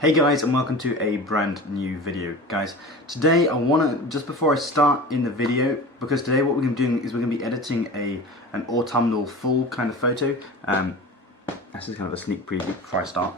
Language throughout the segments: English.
Hey guys, and welcome to a brand new video. Guys, today I want to, just before I start in the video, because today what we're going to be doing is we're going to be editing an autumnal full kind of photo. This is kind of a sneak preview before I start.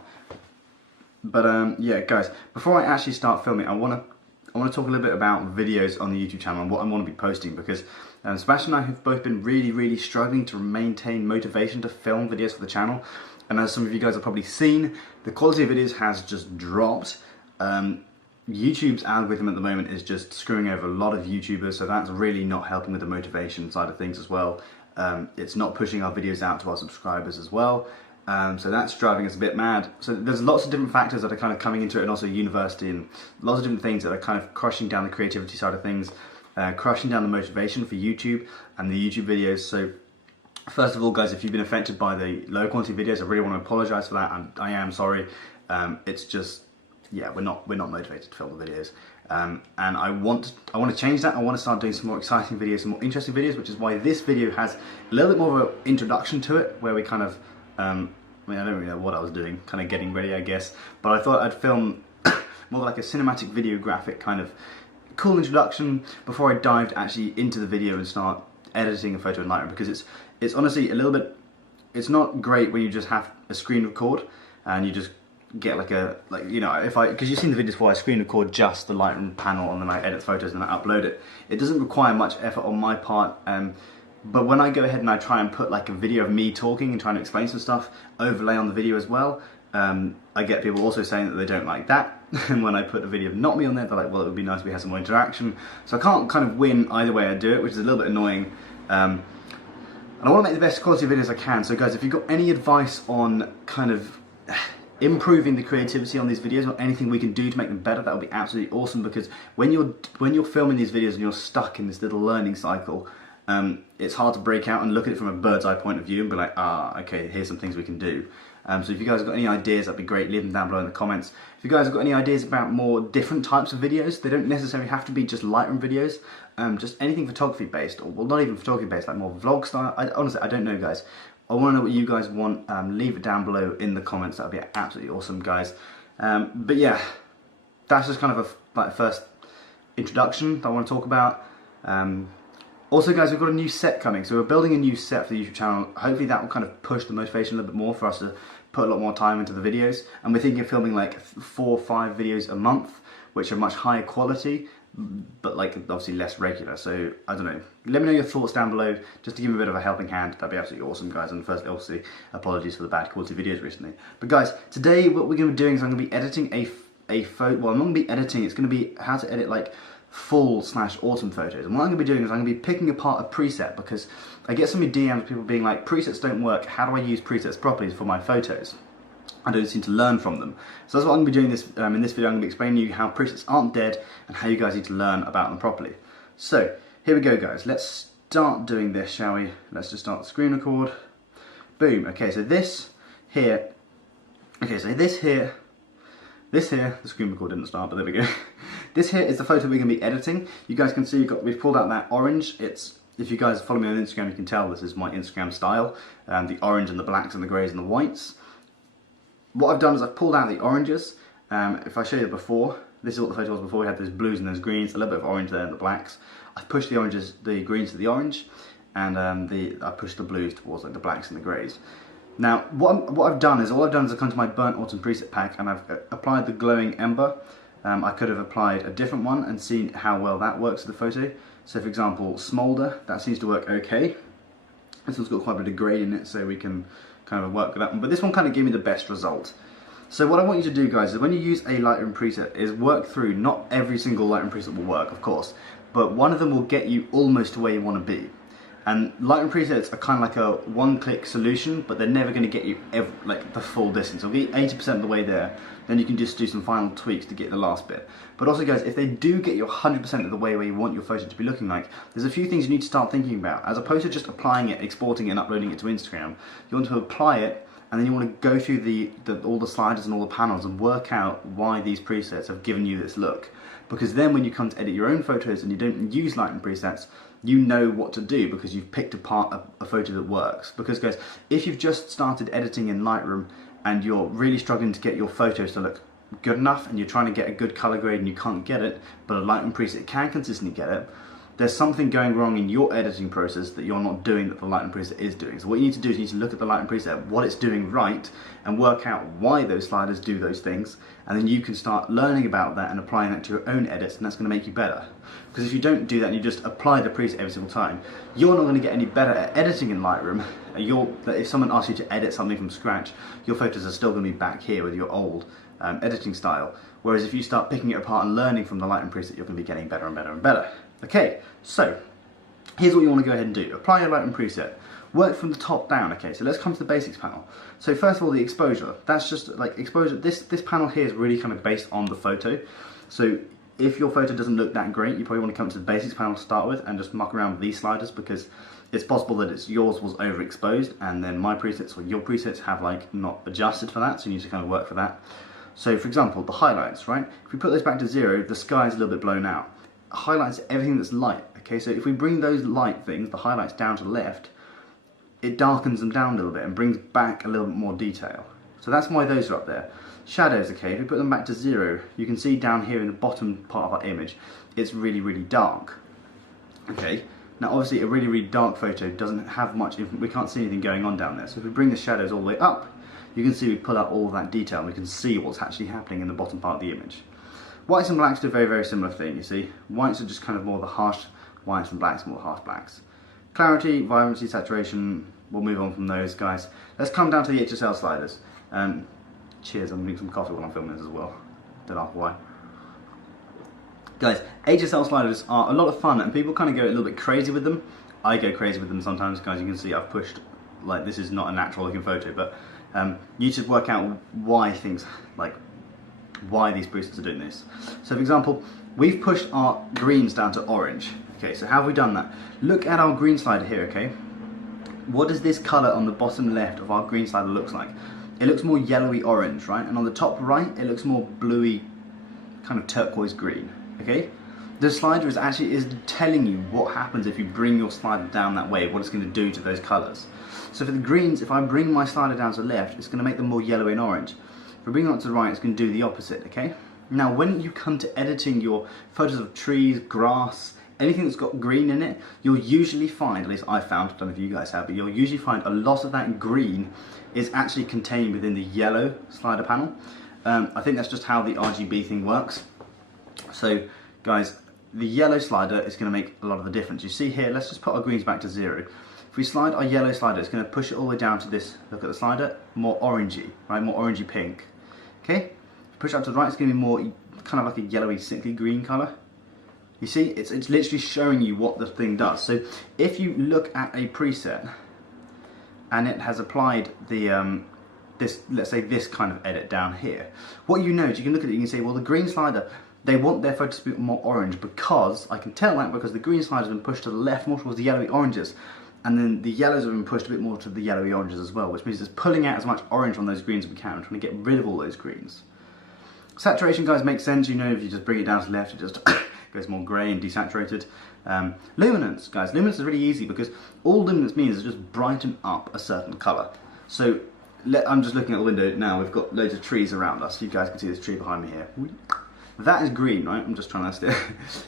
But yeah guys, before I actually start filming, I want to talk a little bit about videos on the YouTube channel and what I want to be posting, because Sebastian and I have both been really struggling to maintain motivation to film videos for the channel. And as some of you guys have probably seen, the quality of videos has just dropped. YouTube's algorithm at the moment is just screwing over a lot of YouTubers, so that's really not helping with the motivation side of things as well. It's not pushing our videos out to our subscribers as well, so that's driving us a bit mad. So there's lots of different factors that are kind of coming into it, and also university and lots of different things that are kind of crushing down the creativity side of things, crushing down the motivation for YouTube and the YouTube videos. So first of all guys, if you've been affected by the low quality videos, I really want to apologise for that. I am sorry. It's just, yeah, we're not motivated to film the videos, and I want to change that. I want to start doing some more exciting videos, some more interesting videos, which is why this video has a little bit more of an introduction to it, where we kind of, I mean, I don't really know what I was doing, kind of getting ready I guess, but I thought I'd film more like a cinematic video graphic kind of cool introduction before I dived actually into the video and start editing a photo in Lightroom, because it's honestly a little bit, it's not great when you just have a screen record and you just get you know, because you've seen the videos before, I screen record just the Lightroom panel and then I edit photos and I upload it. It doesn't require much effort on my part, but when I go ahead and I try and put like a video of me talking and trying to explain some stuff, overlay on the video as well, I get people also saying that they don't like that. And when I put a video of not me on there, they're like, well, it would be nice if we had some more interaction. So I can't kind of win either way I do it, which is a little bit annoying. And I want to make the best quality videos I can. So guys, if you've got any advice on kind of improving the creativity on these videos, or anything we can do to make them better, that would be absolutely awesome. Because when you're filming these videos and you're stuck in this little learning cycle, it's hard to break out and look at it from a bird's eye point of view and be like, okay, here's some things we can do. So if you guys have got any ideas, that'd be great. Leave them down below in the comments. If you guys have got any ideas about more different types of videos, they don't necessarily have to be just Lightroom videos, just anything photography based, or well, not even photography based, like more vlog style. Honestly, I don't know guys. I want to know what you guys want. Leave it down below in the comments. That'd be absolutely awesome guys. But yeah, that's just kind of a first introduction that I want to talk about. Also guys, we've got a new set coming, so we're building a new set for the YouTube channel. Hopefully that will kind of push the motivation a little bit more for us to put a lot more time into the videos. And we're thinking of filming like 4 or 5 videos a month, which are much higher quality, but like obviously less regular. So I don't know, let me know your thoughts down below, just to give me a bit of a helping hand. That'd be absolutely awesome guys. And firstly, obviously, apologies for the bad quality videos recently. But guys, today what we're going to be doing is I'm going to be editing a photo. Well, I'm not going to be editing, it's going to be how to edit like fall/autumn photos. And what I'm going to be doing is I'm going to be picking apart a preset, because I get so many DMs, people being like, presets don't work, how do I use presets properly for my photos? I don't seem to learn from them. So that's what I'm going to be doing this, in this video. I'm going to be explaining to you how presets aren't dead and how you guys need to learn about them properly. So here we go guys, let's start doing this, shall we? Let's just start the screen record. Boom. Okay, so this here, the screen record didn't start, but there we go. This here is the photo we're going to be editing. You guys can see we've pulled out that orange. If you guys follow me on Instagram, you can tell this is my Instagram style. The orange and the blacks and the greys and the whites. What I've done is I've pulled out the oranges. If I show you the before, this is what the photo was before. We had those blues and those greens, a little bit of orange there and the blacks. I've pushed the greens to the orange, and I pushed the blues towards like the blacks and the greys. Now, what I've done is I've come to my Burnt Autumn preset pack and I've applied the Glowing Ember. I could have applied a different one and seen how well that works with the photo. So for example, Smolder, that seems to work okay. This one's got quite a bit of grey in it, so we can kind of work with that one. But this one kind of gave me the best result. So what I want you to do guys is when you use a Lightroom preset is work through, not every single Lightroom preset will work of course, but one of them will get you almost to where you want to be. And Lightroom presets are kind of like a one-click solution, but they're never going to get you like the full distance. It'll be 80% of the way there, then you can just do some final tweaks to get the last bit. But also guys, if they do get you 100% of the way where you want your photo to be looking like, there's a few things you need to start thinking about. As opposed to just applying it, exporting it and uploading it to Instagram, you want to apply it, and then you want to go through all the sliders and all the panels and work out why these presets have given you this look. Because then when you come to edit your own photos and you don't use Lightroom presets, you know what to do because you've picked apart a photo that works. Because guys, if you've just started editing in Lightroom and you're really struggling to get your photos to look good enough and you're trying to get a good color grade and you can't get it, but a Lightroom preset can consistently get it, there's something going wrong in your editing process that you're not doing that the Lightroom preset is doing. So what you need to do is you need to look at the Lightroom preset, what it's doing right, and work out why those sliders do those things, and then you can start learning about that and applying that to your own edits, and that's going to make you better. Because if you don't do that and you just apply the preset every single time, you're not going to get any better at editing in Lightroom. If someone asks you to edit something from scratch, your photos are still going to be back here with your old editing style. Whereas if you start picking it apart and learning from the Lightroom preset, you're going to be getting better and better and better. Okay, so here's what you want to go ahead and do. Apply your Lightroom preset. Work from the top down, okay? So let's come to the basics panel. So first of all, the exposure. That's just like exposure. This panel here is really kind of based on the photo. So if your photo doesn't look that great, you probably want to come to the basics panel to start with and just muck around with these sliders, because it's possible that yours was overexposed and then my presets or your presets have like not adjusted for that, so you need to kind of work for that. So for example, the highlights, right? If we put those back to 0, the sky is a little bit blown out. Highlights everything that's light, okay? So if we bring those light things, the highlights, down to the left, it darkens them down a little bit and brings back a little bit more detail. So that's why those are up there. Shadows, okay, if we put them back to 0, you can see down here in the bottom part of our image, it's really, really dark. Okay, now obviously a really, really dark photo doesn't have much, we can't see anything going on down there. So if we bring the shadows all the way up, you can see we pull out all that detail and we can see what's actually happening in the bottom part of the image. Whites and blacks do a very, very similar thing, you see. Whites are just kind of more the harsh whites and blacks, more harsh blacks. Clarity, vibrancy, saturation, we'll move on from those guys. Let's come down to the Hsl sliders. Cheers, I'm drinking some coffee while I'm filming this as well. Don't ask why. Guys, Hsl sliders are a lot of fun and people kind of go a little bit crazy with them. I go crazy with them sometimes, guys. You can see I've pushed, like, this is not a natural looking photo, but you should work out why things, like, why these presets are doing this. So for example, we've pushed our greens down to orange. Okay, so how have we done that? Look at our green slider here, okay? What does this colour on the bottom left of our green slider looks like? It looks more yellowy orange, right? And on the top right, it looks more bluey, kind of turquoise green, okay? The slider is telling you what happens if you bring your slider down that way, what it's going to do to those colours. So for the greens, if I bring my slider down to the left, it's going to make them more yellowy and orange. If I bring it up to the right, it's going to do the opposite, okay? Now, when you come to editing your photos of trees, grass, anything that's got green in it, you'll usually find, at least I found, I don't know if you guys have, but you'll usually find a lot of that green is actually contained within the yellow slider panel. I think that's just how the RGB thing works. So, guys, the yellow slider is going to make a lot of the difference. You see here, let's just put our greens back to 0. If we slide our yellow slider, it's going to push it all the way down to this, look at the slider, more orangey, right, more orangey pink. Okay, push up to the right, it's going to be more kind of like a yellowy, sickly green colour. You see, it's literally showing you what the thing does. So if you look at a preset and it has applied the let's say this kind of edit down here, what you know is you can look at it, you can say, well, the green slider, they want their photos to be more orange because, I can tell that because the green slider has been pushed to the left more towards the yellowy oranges, and then the yellows have been pushed a bit more to the yellowy oranges as well, which means it's pulling out as much orange on those greens as we can, and trying to get rid of all those greens. Saturation, guys, makes sense. You know, if you just bring it down to the left, it just goes more grey and desaturated. Luminance, guys, luminance is really easy because all luminance means is just brighten up a certain colour. So I'm just looking at the window now, we've got loads of trees around us. You guys can see this tree behind me here. That is green, right? I'm just trying to steer.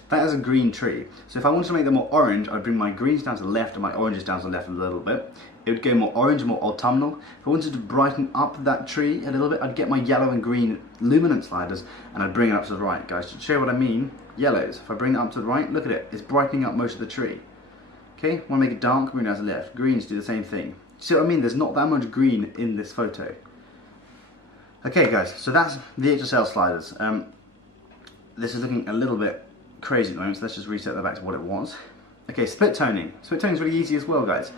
That is a green tree. So if I wanted to make them more orange, I'd bring my greens down to the left and my oranges down to the left a little bit. It would go more orange, more autumnal. If I wanted to brighten up that tree a little bit, I'd get my yellow and green luminance sliders and I'd bring it up to the right. Guys, to show you what I mean, yellows. If I bring it up to the right, look at it. It's brightening up most of the tree. Okay, want to make it dark, bring it down to the left. Greens do the same thing. See what I mean? There's not that much green in this photo. Okay, guys, so that's the Hsl sliders. This is looking a little bit crazy at the moment, so let's just reset that back to what it was. Okay, split toning. Split toning is really easy as well, guys.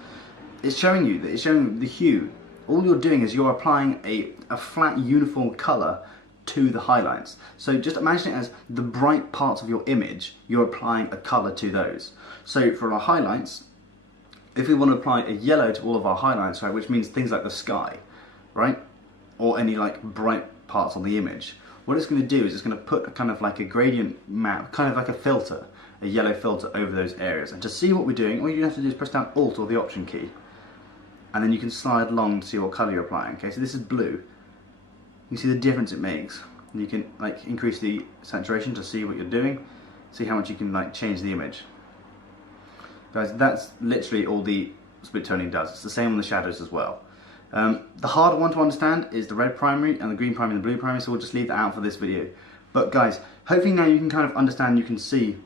It's showing you the hue. All you're doing is you're applying a flat uniform colour to the highlights. So just imagine it as the bright parts of your image, you're applying a colour to those. So for our highlights, if we want to apply a yellow to all of our highlights, right, which means things like the sky, right, or any like bright parts on the image, what it's going to do is it's going to put a kind of like a gradient map, kind of like a filter, a yellow filter over those areas. And to see what we're doing, all you have to do is press down Alt or the Option key, and then you can slide along to see what colour you're applying. Okay, so this is blue. You see the difference it makes. And you can like increase the saturation to see what you're doing, see how much you can like change the image. Guys, that's literally all the split toning does. It's the same on the shadows as well. The harder one to understand is the red primary and the green primary and the blue primary, so we'll just leave that out for this video. But guys, hopefully now you can kind of understand, you can see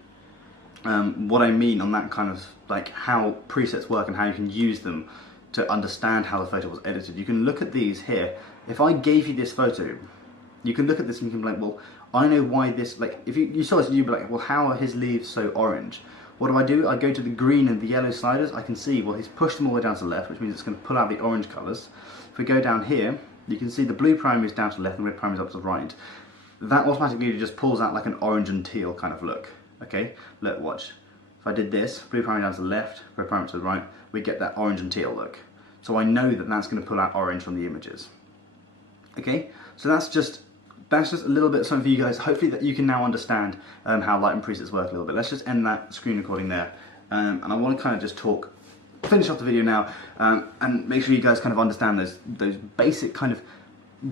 what I mean on that kind of like how presets work and how you can use them to understand how the photo was edited. You can look at these here. If I gave you this photo, you can look at this and you can be like, well, I know why this, like, if you saw this, you'd be like, well, how are his leaves so orange? What do? I go to the green and the yellow sliders. I can see, well, he's pushed them all the way down to the left, which means it's going to pull out the orange colours. If we go down here, you can see the blue primary is down to the left and the red primary is up to the right. That automatically just pulls out like an orange and teal kind of look. Okay, look, watch. If I did this, blue primary down to the left, red primary to the right, we get that orange and teal look. So I know that that's going to pull out orange from the images. Okay, so that's just a little bit of something for you guys. Hopefully that you can now understand how Lightroom presets work a little bit. Let's just end that screen recording there. And I want to kind of just finish off the video now, and make sure you guys kind of understand those basic kind of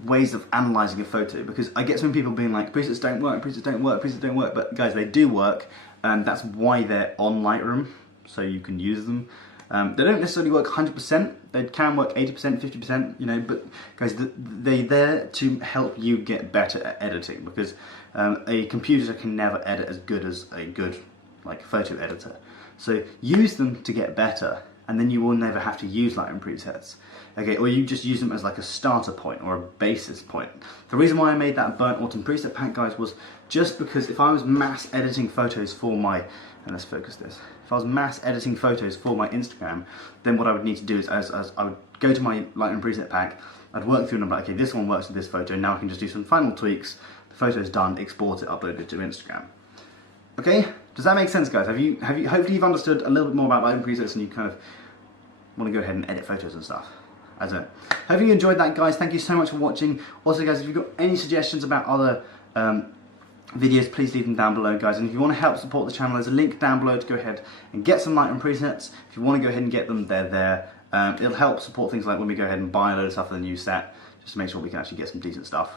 ways of analysing a photo, because I get some people being like, presets don't work, presets don't work, presets don't work, but guys, they do work, and that's why they're on Lightroom, so you can use them. They don't necessarily work 100%, they can work 80%, 50%, you know, but guys, they're there to help you get better at editing, because a computer can never edit as good as a good like photo editor. So use them to get better, and then you will never have to use Lightroom presets. Okay, or you just use them as like a starter point or a basis point. The reason why I made that burnt autumn preset pack, guys, was just because if I was mass editing photos for my, and let's focus this, if I was mass editing photos for my Instagram, then what I would need to do is as I would go to my Lightroom preset pack, I'd work through and I'm like, okay, this one works with this photo, now I can just do some final tweaks, the photo's done, export it, upload it to Instagram. Okay, does that make sense, guys? Hopefully you've understood a little bit more about Lightroom presets and you kind of want to go ahead and edit photos and stuff. I don't know. Hope you enjoyed that, guys. Thank you so much for watching. Also, guys, if you've got any suggestions about other videos, please leave them down below, guys. And if you want to help support the channel, there's a link down below to go ahead and get some Lightroom presets. If you want to go ahead and get them, they're there. It'll help support things like when we go ahead and buy a load of stuff for the new set, just to make sure we can actually get some decent stuff.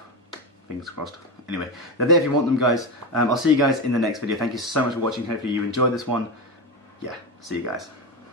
Fingers crossed. Anyway, they're there if you want them, guys. I'll see you guys in the next video. Thank you so much for watching. Hopefully you enjoyed this one. Yeah, see you guys.